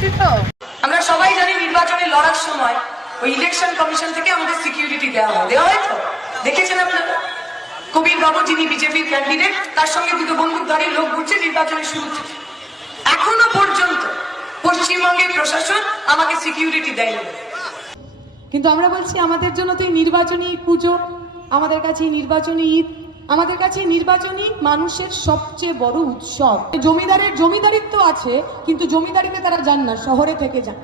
তো। আমরা সবাই জানি নির্বাচনে লড়ার সময় ওই ইলেকশন কমিশন থেকে আমাদের সিকিউরিটি দেওয়া হয়। দেওয়া হয় তো? দেখেছেন আপনারা? কবির বাবু যিনি বিজেপির ক্যান্ডিডেট তার সঙ্গে দুটো বন্দুকধারী লোক ঘুরছে নির্বাচনের শুরু থেকে। এখনও পর্যন্ত পশ্চিমবঙ্গের প্রশাসন আমাকে সিকিউরিটি দেয়নি। কিন্তু আমরা বলছি আমাদের জন্য তো এই নির্বাচনী পুজো, আমাদের কাছে নির্বাচনী ঈদ আমাদের কাছে নির্বাচনী মানুষের সবচেয়ে বড় উৎসব। জমিদারের জমিদারিত্ব আছে, কিন্তু জমিদারিতে তারা যান না, শহরে থেকে যান।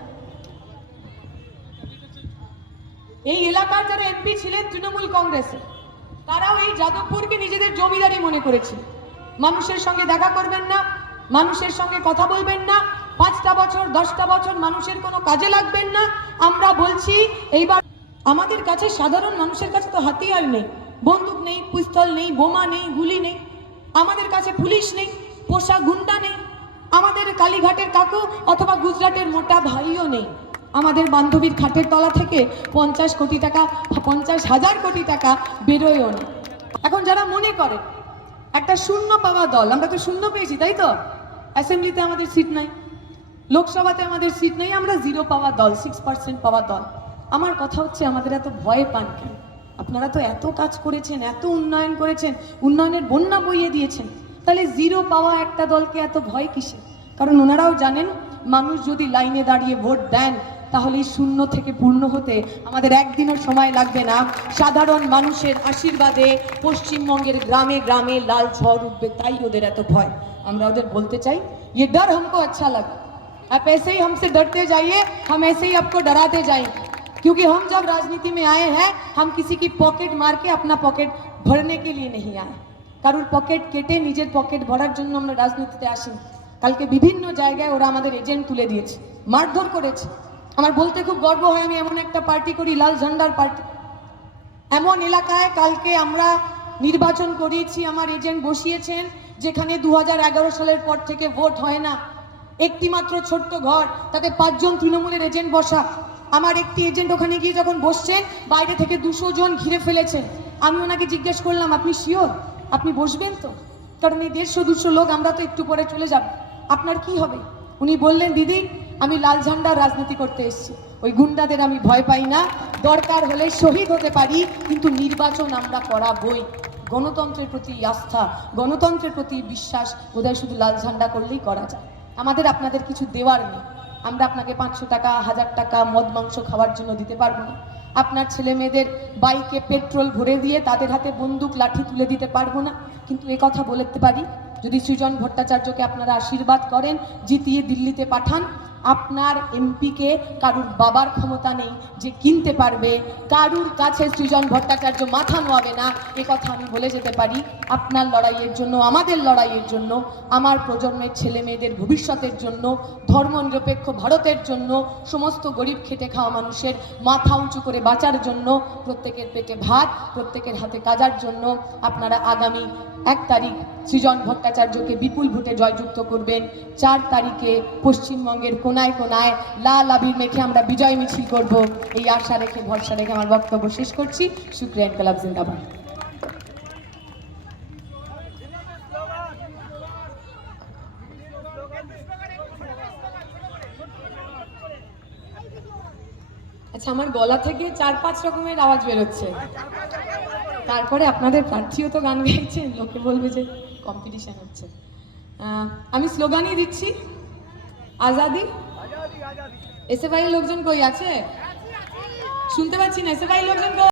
এই এলাকার যারা এমপি ছিলেন তৃণমূল কংগ্রেসে, তারাও এই যাদবপুরকে নিজেদের জমিদারি মনে করেছিল মানুষের সঙ্গে দেখা করবেন না, মানুষের সঙ্গে কথা বলবেন না, পাঁচটা বছর, দশটা বছর মানুষের কোনো কাজে লাগবেন না। আমরা বলছি, এইবার আমাদের কাছে সাধারণ মানুষের কাছে তো হাতিয়ার নেই। বন্দুক নেই, পিস্তল নেই, বোমা নেই, গুলি নেই। আমাদের কাছে পুলিশ নেই, পোষা গুন্ডা নেই। আমাদের কালীঘাটের কাকু অথবা গুজরাটের মোটা ভাইও নেই। আমাদের বান্ধবীর খাটের তলা থেকে পঞ্চাশ কোটি টাকা, পঞ্চাশ হাজার কোটি টাকা বেরোয়ও না। এখন যারা মনে করে, একটা শূন্য পাওয়া দল, আমরা তো শূন্য পেয়েছি, তাই তো? অ্যাসেম্বলিতে আমাদের সিট নাই, লোকসভাতে আমাদের সিট নেই, আমরা জিরো পাওয়া দল সিক্স পার্সেন্ট পাওয়া দল। আমার কথা হচ্ছে, আমাদের এত ভয় পান কেন? আপনারা তো এত কাজ করেছেন এত উন্নয়ন করেছেন উন্নয়নের বন্যা বইয়ে দিয়েছেন তাহলে জিরো পাওয়া একটা দলকে এত ভয় কিসে কারণ ওনারাও জানেন মানুষ যদি লাইনে দাঁড়িয়ে ভোট দেন তাহলে এই শূন্য থেকে পূর্ণ হতে আমাদের একদিনও সময় লাগবে না সাধারণ মানুষের আশীর্বাদে পশ্চিমবঙ্গের গ্রামে গ্রামে লাল ঝড় উঠবে তাই ওদের এত ভয় আমরা ওদের বলতে চাই ये डर हमको अच्छा लगा आप ऐसे ही हमसे डरते जाइए हम ऐसे ही आपको डराते जाएंगे क्योंकि हम जब राजनीति में आए हैं हम किसी की पॉकेट मार के अपना पॉकेट भरने के लिए नहीं आए কারোর পকেট কেটে নিজের পকেট ভরার জন্য আমরা রাজনীতিতে আসিনি কালকে বিভিন্ন জায়গায় ওরা আমাদের এজেন্ট তুলে দিয়েছে মারধর করেছে আমার বলতে খুব গর্ব হয় আমি এমন একটা পার্টি করি লাল ঝান্ডার পার্টি এমন এলাকায় কালকে আমরা নির্বাচন করিয়েছি আমার এজেন্ট বসিয়েছেন যেখানে দু সালের পর থেকে ভোট হয় না একটি মাত্র ছোট্ট ঘর তাতে পাঁচজন তৃণমূলের এজেন্ট বসা আমার একটি এজেন্ট ওখানে গিয়ে যখন বসছেন, বাইরে থেকে দুশো জন ঘিরে ফেলেছেন। আমি ওনাকে জিজ্ঞেস করলাম, আপনি শিওর আপনি বসবেন তো? কারণ এই দেড়শো, দুশো লোক, আমরা তো একটু পরে চলে যাব। আপনার কি হবে? উনি বললেন, দিদি, আমি লাল ঝান্ডার রাজনীতি করতে এসেছি। ওই গুন্ডাদের আমি ভয় পাই না। দরকার হলে শহীদ হতে পারি, কিন্তু নির্বাচন আমরা করাবই। গণতন্ত্রের প্রতি আস্থা, গণতন্ত্রের প্রতি বিশ্বাস, বোধহয় শুধু লাল ঝান্ডা করলেই করা যায়। আমাদের আপনাদের কিছু দেওয়ার নেই। আমরা আপনাকে পাঁচশো টাকা, হাজার টাকা মদ, মাংস খাওয়ার জন্য দিতে পারব না। আপনার ছেলে মেয়েদের বাইকে পেট্রোল ভরে দিয়ে তাদের হাতে বন্দুক, লাঠি তুলে দিতে পারব না। কিন্তু এ কথা বলতে পারি, যদি সৃজন ভট্টাচার্যকে আপনারা আশীর্বাদ করেন, জিতিয়ে দিল্লিতে পাঠান আপনার এমপিকে কারুর বাবার ক্ষমতা নেই যে কিনতে পারবে, কারুর কাছে সৃজন ভট্টাচার্য মাথা নোয়াবে না, এ কথা আমি বলে যেতে পারি। আপনার লড়াইয়ের জন্য, আমাদের লড়াইয়ের জন্য, আমার প্রজন্মের ছেলে মেয়েদের ভবিষ্যতের জন্য, ধর্মনিরপেক্ষ ভারতের জন্য, সমস্ত গরিব খেটে খাওয়া মানুষের মাথা উঁচু করে বাঁচার জন্য, প্রত্যেকের পেটে ভাত, প্রত্যেকের হাতে কাজার জন্য আপনারা আগামী এক তারিখ সৃজন ভট্টাচার্যকে বিপুল ভোটে জয়যুক্ত করবেন। চার তারিখে পশ্চিমবঙ্গের কোনায় কোনায় লাল আবির মেখে আমরা বিজয় মিছিল করব। এই আশা রেখে, ভরসা রেখে আমার বক্তব্য শেষ করছি। শুক্রিয়া ইনকলাব জিন্দাবাদ। আচ্ছা আমার গলা থেকে চার পাঁচ রকমের আওয়াজ বেরোচ্ছে। তারপরে আপনাদের প্রার্থীও তো গান গাইছেন লোকে বলবে যে কম্পিটিশান হচ্ছে। আমি স্লোগানই দিচ্ছি, আজাদি এসে বাড়ির লোকজন কই আছে? শুনতে পাচ্ছি না এসে বাড়ির লোকজন কই?